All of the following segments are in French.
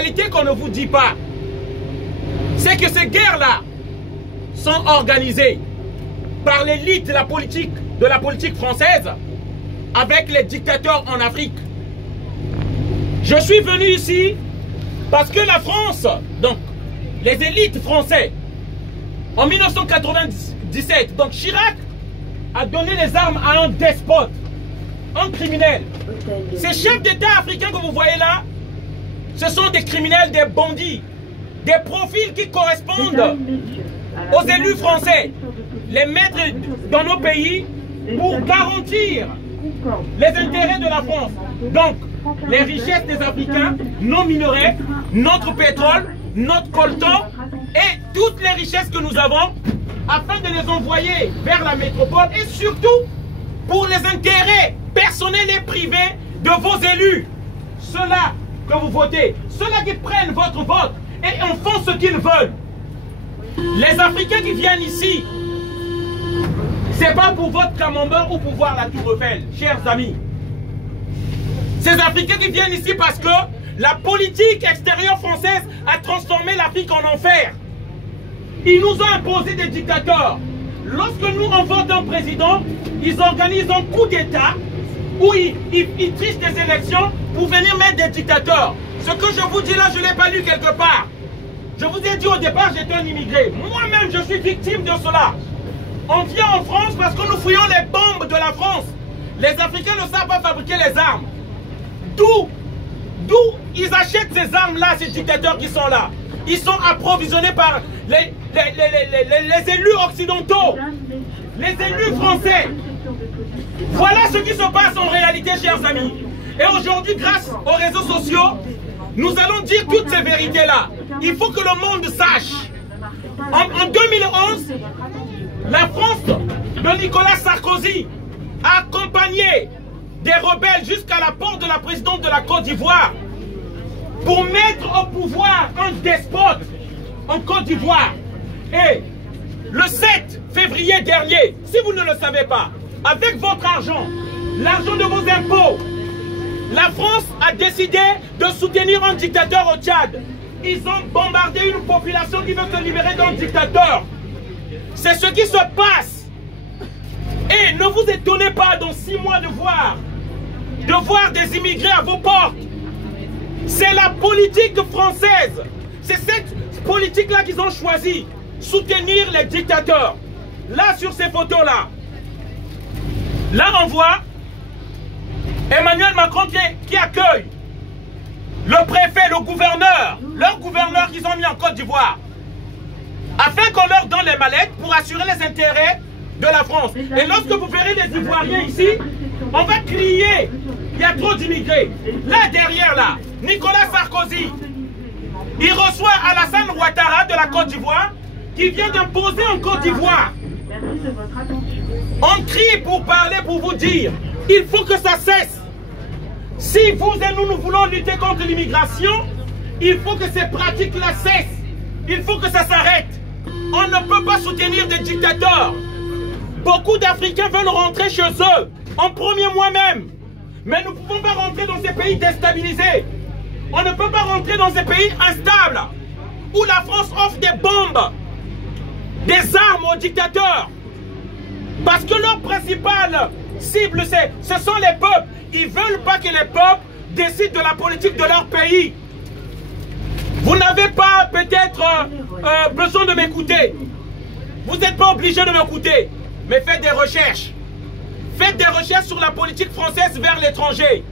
réalité qu'on ne vous dit pas, c'est que ces guerres-là sont organisées par l'élite de la politique française avec les dictateurs en Afrique. Je suis venu ici parce que la France, donc les élites françaises, en 1997, donc Chirac a donné les armes à un despote, un criminel. Ces chefs d'État africains que vous voyez là, ce sont des criminels, des bandits, des profils qui correspondent aux élus français, les mettre dans nos pays pour garantir les intérêts de la France. Donc, les richesses des Africains, nos minerais, notre pétrole, notre coltan et toutes les richesses que nous avons, afin de les envoyer vers la métropole et surtout pour les intérêts personnels et privés de vos élus. Ceux-là que vous votez, ceux-là qui prennent votre vote et en font ce qu'ils veulent. Les Africains qui viennent ici, c'est pas pour votre camembert ou pour voir la Tour Eiffel, chers amis. Ces Africains qui viennent ici parce que la politique extérieure française a transformé l'Afrique en enfer. Ils nous ont imposé des dictateurs. Lorsque nous on vote un président, ils organisent un coup d'État où ils trichent des élections pour venir mettre des dictateurs. Ce que je vous dis là, je ne l'ai pas lu quelque part. Je vous ai dit au départ, j'étais un immigré. Moi-même, je suis victime de cela. On vient en France parce que nous fouillons les bombes de la France. Les Africains ne savent pas fabriquer les armes. D'où ils achètent ces armes-là, ces dictateurs qui sont là. Ils sont approvisionnés par les élus occidentaux, les élus français. Voilà ce qui se passe en réalité, chers amis. Et aujourd'hui, grâce aux réseaux sociaux, nous allons dire toutes ces vérités-là. Il faut que le monde sache. En 2011, la France de Nicolas Sarkozy a accompagné des rebelles jusqu'à la porte de la présidente de la Côte d'Ivoire pour mettre au pouvoir un despote en Côte d'Ivoire. Et le 7 février dernier, si vous ne le savez pas, avec votre argent, l'argent de vos impôts, la France a décidé de soutenir un dictateur au Tchad. Ils ont bombardé une population qui veut se libérer d'un dictateur. C'est ce qui se passe. Et ne vous étonnez pas dans 6 mois de voir des immigrés à vos portes. C'est la politique française. C'est cette politique-là qu'ils ont choisi. Soutenir les dictateurs. Là, sur ces photos-là, là, on voit Emmanuel Macron qui accueille le préfet, le gouverneur, leur gouverneur qu'ils ont mis en Côte d'Ivoire, afin qu'on leur donne les mallettes pour assurer les intérêts de la France. Et lorsque vous verrez les Ivoiriens ici, on va crier, il y a trop d'immigrés. Là, derrière, là, Nicolas Sarkozy, il reçoit Alassane Ouattara de la Côte d'Ivoire, qui vient d'imposer en Côte d'Ivoire. On crie pour parler, pour vous dire, il faut que ça cesse. Si vous et nous voulons lutter contre l'immigration, il faut que ces pratiques-là cessent. Il faut que ça s'arrête. On ne peut pas soutenir des dictateurs. Beaucoup d'Africains veulent rentrer chez eux, en premier moi-même. Mais nous ne pouvons pas rentrer dans ces pays déstabilisés. On ne peut pas rentrer dans ces pays instables, où la France offre des bombes, des armes aux dictateurs. Parce que leur principale cible, ce sont les peuples. Ils ne veulent pas que les peuples décident de la politique de leur pays. Vous n'avez pas peut-être besoin de m'écouter. Vous n'êtes pas obligé de m'écouter. Mais faites des recherches. Faites des recherches sur la politique française vers l'étranger.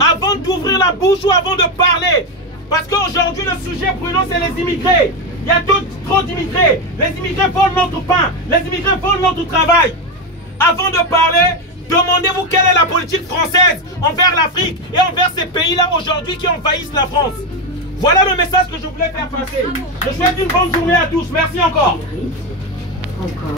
Avant d'ouvrir la bouche ou avant de parler. Parce qu'aujourd'hui, le sujet brûlant, c'est les immigrés. Il y a trop d'immigrés. Les immigrés volent notre pain. Les immigrés volent notre travail. Avant de parler, demandez-vous quelle est la politique française envers l'Afrique et envers ces pays-là aujourd'hui qui envahissent la France. Voilà le message que je voulais faire passer. Je souhaite une bonne journée à tous. Merci encore.